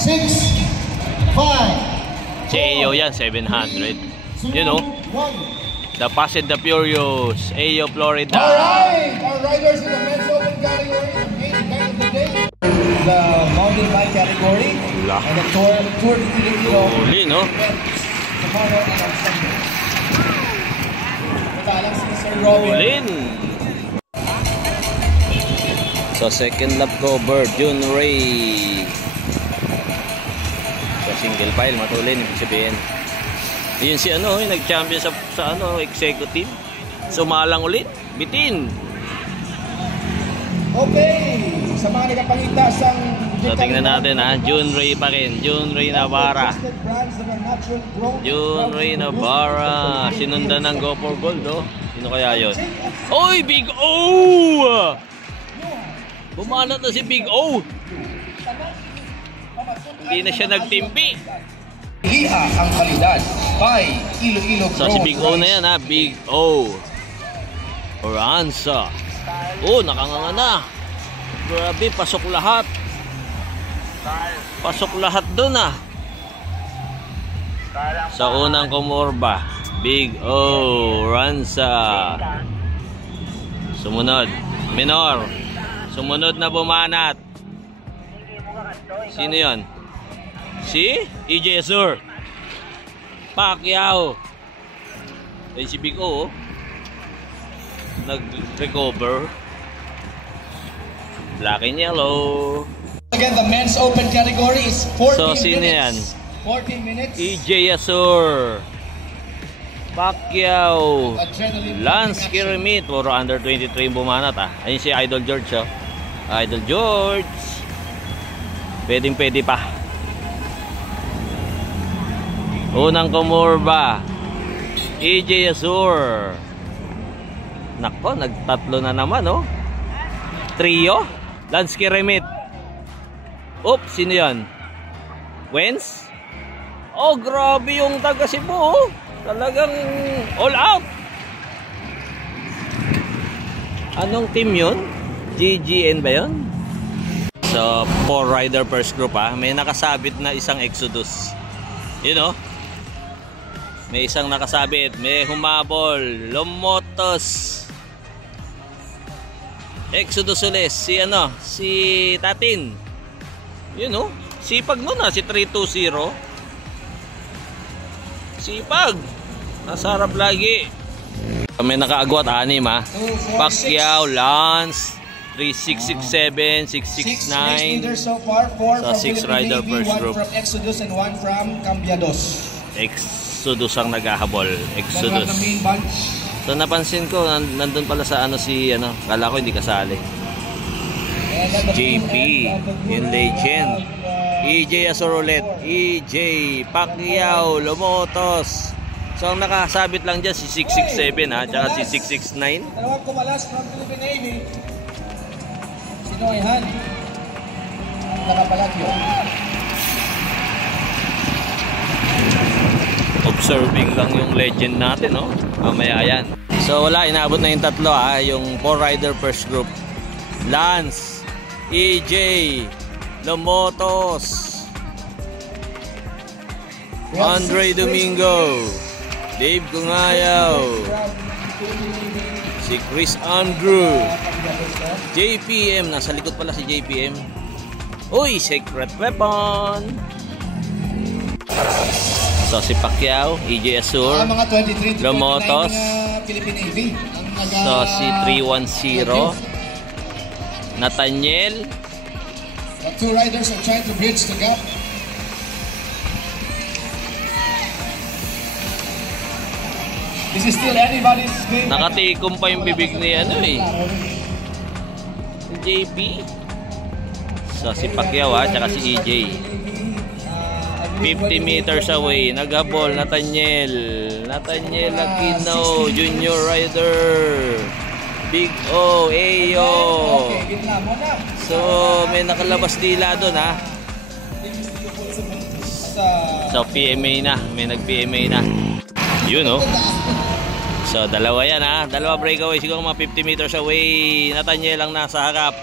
6, 5. Si Ayo yan, 700. You know, the Fast and the Furious, Ayo, Florida. Alright, our riders in the men's open category, the main event of the day, the mountain bike category, and the Tour de Filipino. Huli, no? Tomorrow and on Sunday. Matalang si Sir Robin. Hulin. So second lap cover, June Ray. Sa single file, matulin, ibig sabihin. Yun si ano, yung nag-champion sa ano, executive. Sumalang ulit, bitin. Okay, sa mga nagapangita sa So tingnan natin ha, June Ray pa rin, June Ray Navarra. June Ray Navarra, sinundan ng Go for Gold, oh. Sino kaya yun? Oy, Big O! Bumanat na si Big O. Hindi na siya nagtimpi. Hiha ang kalidad by Iloilo. So si Big O na yan ha, Big O. Oranza. Oh, nakanganga na. Grabe, pasok lahat. Pasok lahat dun ah. Sa unang kumorba, Big O, Oranza. Sumunod, Minor. Sumunod na bumanat. Sino yon? Si EJ Azur. Pacquiao. Ay si Big O, oh. Nag-recover. Black and yellow. Again, the men's open category is 14 So sino yan? 14 minutes. EJ Azur, Pacquiao, Lance Kirimit. Puro under 23 yung bumanat ah. Ayun si Idol George, oh. Idol George. Pwedeng-pwede pa. Unang kumurba, EJ Azur. Nako, nagtatlo na naman, oh. Trio, Lance Kirimit. Oops, sino yan? Wens? Oh, grabe yung taga Cebu, oh. Talagang all out. Anong team yun? GGN ba yun? So, 4 rider first group ah. May nakasabit na isang Exodus. You know? May isang nakasabit. May humabol. Lomotos. Exodus ulit. Si ano? Si Tatin. You know? Sipag nun ah. Si 320. Sipag. Nasarap lagi. May nakaagwat 6 ah. Pacquiao, Lance, 3667, 669. So far, 4 So, from 6 Philippine rider Navy, first 1 group. from Exodus and 1 from Cambiados. Exodus ang naghahabol. Then Exodus. the main bunch. So napansin ko nandun pala sa ano si ano, kala ko hindi kasali. And at the JP, main end of the yung group, legend. we have, EJ Azur ulit. EJ, Pacquiao, Lomotos. So ang nakasabit lang dyan si 667 ha, tsaka si 669. dalawang kumalas from Philippine Navy. Sino ay Han? Nakapalagyo. Observing lang yung legend natin, no? Mamaya yan. So wala, inaabot na yung tatlo ha, yung 4 rider first group. Lance, EJ, Lomotos, Andre Domingo, Dave Kungayaw, si Chris Andrew, JPM, nasa likod pala si JPM. Uy, Secret Weapon. So si Pacquiao, EJ Azur, Mga 23 to Lomotos. 29 Philippine Navy. So si 310, Nathaniel, The 2 riders are trying to bridge the gap. This is still anybody's game. nakatikom pa yung bibig ni ano eh, si JP. So si Pacquiao ha, tsaka si EJ. 50 meters away, naghabol, Nathaniel Aquino, Junior Rider, Big O, Ayo. So may nakalabas dila doon ha. So PMA na, may nag-PMA na. Yun oh. So dalawa yan ha, dalawa breakaway, siguro mga 50 meters away. Nathaniel ang nasa harap.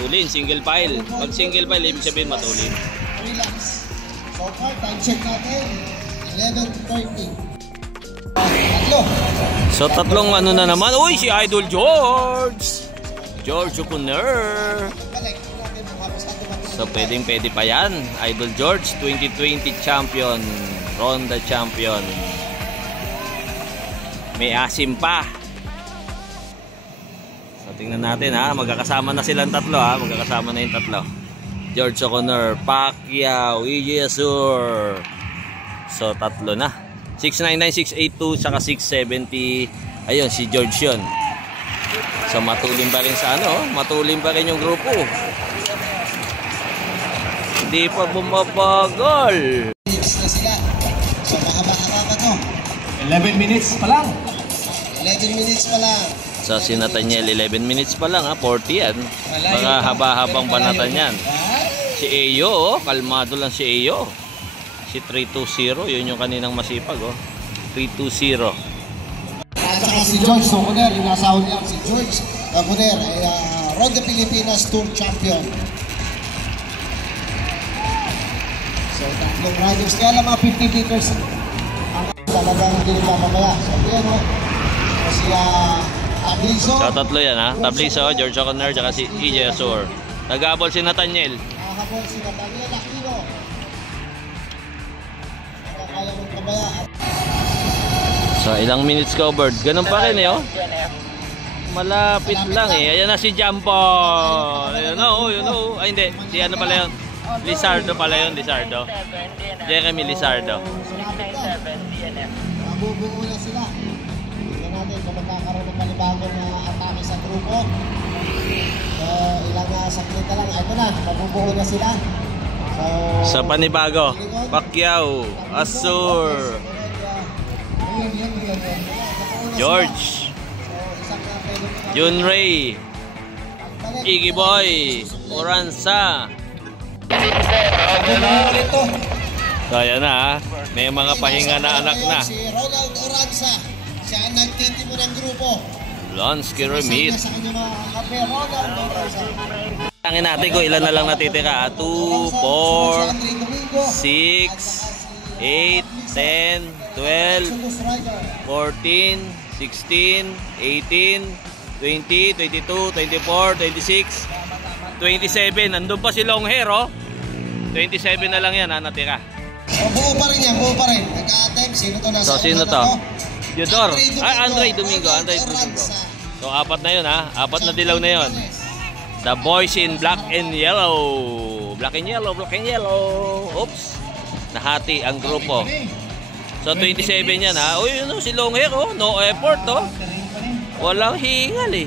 matulin, single file. Pag single file, ibig sabihin matulin. Relax. So far, time check natin. 11:30. Tatlo. So tatlong ano na naman. Uy, si Idol George. George O'Connor. So pwede pa yan. Idol George, 2020 champion. Ronda champion. May asim pa. So tingnan natin ha. Magkakasama na silang tatlo ha. Magkakasama na yung tatlo. George O'Connor, Pacquiao, EJ Azur. So tatlo na. 699, 682, saka 670. Ayun, si George yun. So matulin pa rin sa ano. Matulin pa rin yung grupo. Hindi pa bumabagal. Minutes na sila. So mahaba-haba pa to. 11 minutes pa lang. 11 minutes pa lang. So si Nathaniel, 11 minutes pa lang ha. 40 yan. Mga haba-habang banatan yan. Si Eyo, oh, kalmado lang si Eyo. Si 320, yun yung kaninang masipag, oh. 320. At saka si George O'Connor, yung nasa niya, si George O'Connor ay Ronda Pilipinas Tour Champion. So, tatlong riders. Kaya lang mga 50 meters ang talagang hindi nila mamaya. So, yan, oh. Si Tablizo. So tatlo yan ha. Tablizo, George O'Connor, saka si EJ Azur. Nag-abol si Nathaniel. Nakahabol si Nathaniel Aquino. Kaya mong kabaya. So ilang minutes covered. Ganun pa rin eh oh. Malapit lang eh. Ayan na si Jampo. Ayun na oh, yun oh. Ay hindi, si ano pala yun? Lizardo pala yun, Lizardo. Jeremy Lizardo. Mabubuo na sila. Tignan natin kung magkakaroon ng panibagong atake sa grupo. Ilang saklit na lang. Ito na, mabubuo na sila. Sa panibago, Pacquiao, Azur, George, Jun Ray, Iggy Boy, Oranza. So ayan na ha. May mga pahinga na anak na. Si Ronald Oranza, siya ang nagtitimo ng grupo. Lonsky Remit. Sa kanya mga kape, Ronald Oranza. Tangin natin kung ilan na lang natitira. 2, 4, 6, 8, 10, 12, 14, 16, 18, 20, 22, 24, 26, 27. Nandun pa si long hair oh. 27 na lang yan ha, natira. So, buo pa rin yan, buo pa rin. Nag-a-attempt, sino to nasa? So sino to? Yudor. Ay, Andre Domingo. Andre Domingo. So apat na yun ha. Apat na dilaw na yun. The boys in black and yellow. Black and yellow, black and yellow. Oops. Nahati ang grupo. So 27 yan ha. Uy, yun si long hair oh. No effort oh. Walang hingal eh.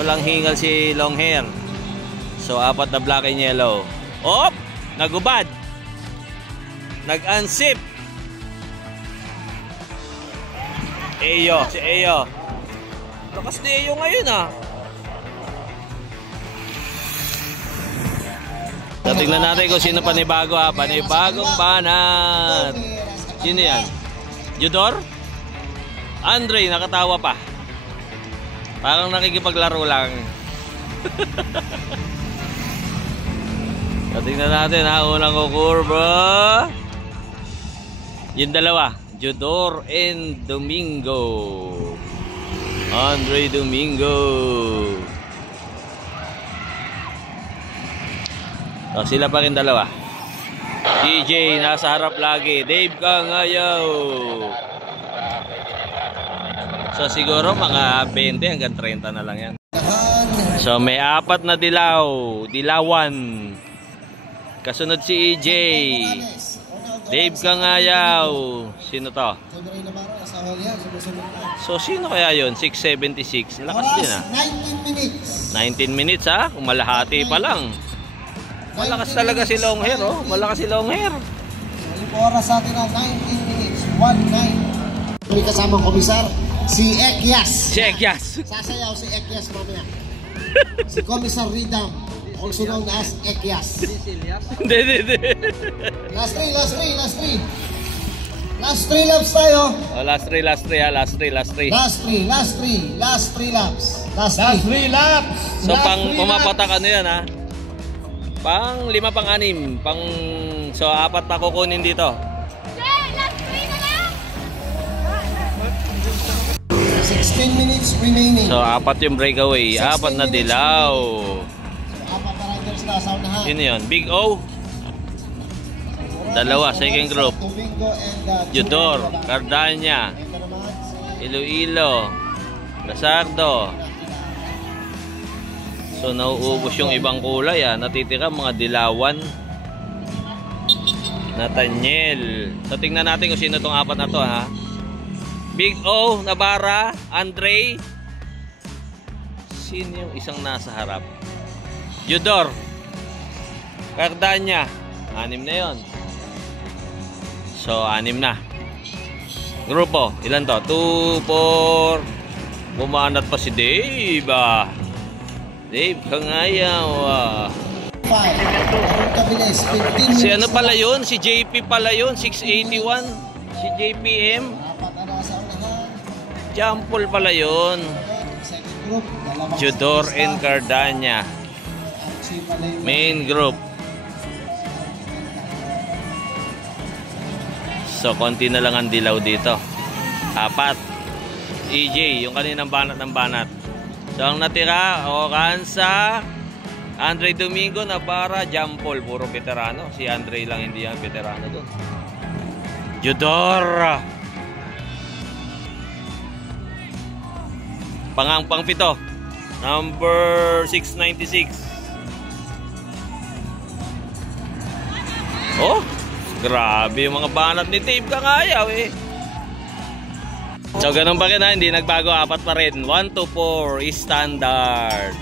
Walang hingal si long hair. So apat na black and yellow. Op! Nagubad. Nag-unsip. Eyo, si Eyo. Lakas ni Eyo ngayon ah. So, tingnan natin kung sino panibago ha. Panibagong banat. Sino yan? Yudor? Andre, nakatawa pa. Parang nakikipaglaro lang. So, tingnan natin ha. Unang kukurba. Yung dalawa. Yudor and Domingo. Andre Domingo. So, sila pa rin dalawa. DJ nasa harap lagi. Dave Kangayaw. So siguro mga 20 hanggang 30 na lang yan. So may apat na dilaw. Dilawan. Kasunod si EJ. Dave Kangayaw. Sino to? So sino kaya yun? 676. Lakas din ah. 19 minutes. 19 minutes ha? Kumalahati pa lang. Malakas talaga si long hair oh. Malakas si long hair. Yung oras sa atin na 19 minutes. 1-9. May kasamang komisar. Si Ekyas. Si Ekyas. Sasayaw si Ekyas mamaya. Si Komisar Ridam. Also known as Ekyas. Hindi. Last 3 laps tayo. Oh, last 3 ha. Last 3 Last 3 laps. Last Last 3. 3 laps. So Last pang 3 pumapatak laps. ano yan ha? Pang 5, pang 6, pang... So 4 pa kukunin dito. 16 minutes remaining. So 4 yung breakaway, 4 na dilaw. So, 4 na riders na sa unahan. Sino yun? Big O? Dalawa, second group. Domingo and Judor, Cardania, Ito naman si Iloilo, Lasardo. So nauubos yung ibang kulay ha. Natitira mga dilawan. Nathaniel. So tingnan natin kung sino tong 4 na to ha. Big O, Navarra, Andre. Sino yung isang nasa harap? Judor, Cardania. 6 na yon. So 6 na. Grupo, ilan to? 2, 4. Bumanat pa si Dave ah. Dave Kangayaw ah. 5. Ang kabilis, 15 minutes. Si ano pala yun? Si JP pala yun, 681. Si JPM. 4 na nasa unahan. Jampol pala yun. Second group, dalawang Judor stop. and Cardania. Archie Malema. Main group. So konti na lang ang dilaw dito. 4. EJ, yung kaninang banat ng banat. So ang natira, Okansa, Andre Domingo, Navarra, Jampol, puro veterano. Si Andre lang hindi ang veterano doon. Judor. Pang 7. Number 696. Oh, grabe yung mga banat ni Dave Kangayaw eh. So ganun pa rin ha, hindi nagbago, 4 pa rin. 1 to 4 is standard.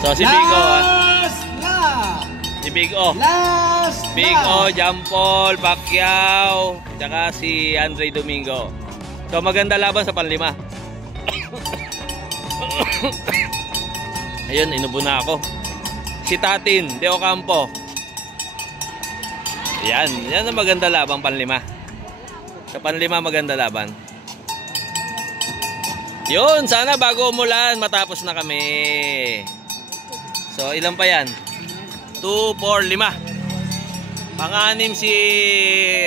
So si Big O ha. Last lap. Si Big O. Last Big O, Jampol, Pacquiao, tsaka si Andre Domingo. So maganda laban sa panlima. Ayun, inubo na ako. Si Tatin, De Ocampo. Yan ang maganda laban, panlima. Sa panlima maganda laban. Yun, sana bago umulan, matapos na kami. So ilan pa yan? 2, 4, 5. Pang-6 si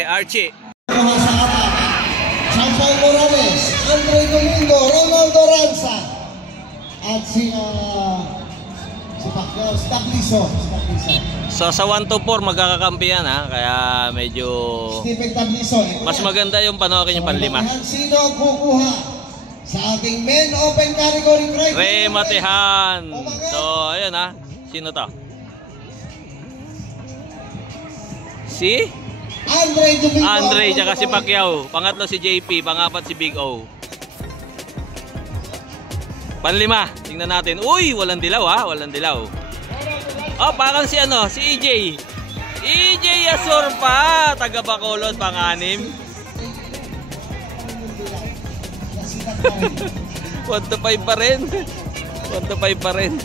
Archie. Mga sa apat. Champay Morales, Andre Domingo, Ronaldo Ranza. At si Pacquiao, Tabliso. So sa 1 to 4 magkakakampi yan ha. Kaya medyo Stephen Tabliso. mas maganda yung panoorin yung panlima. Sino ang kukuha sa ating men open category criteria? Ray Matehan. So ayun ha. Sino to? Si Andre Domingo. Andre tsaka si Pacquiao. Pangatlo si JP, pangapat si Big O. Panlima, tingnan natin. Uy, walang dilaw ha, walang dilaw. Oh, parang si ano, si EJ. EJ Yasur pa, taga Bacolod, pang-6. 1 to 5 pa rin. 1 to 5 pa rin.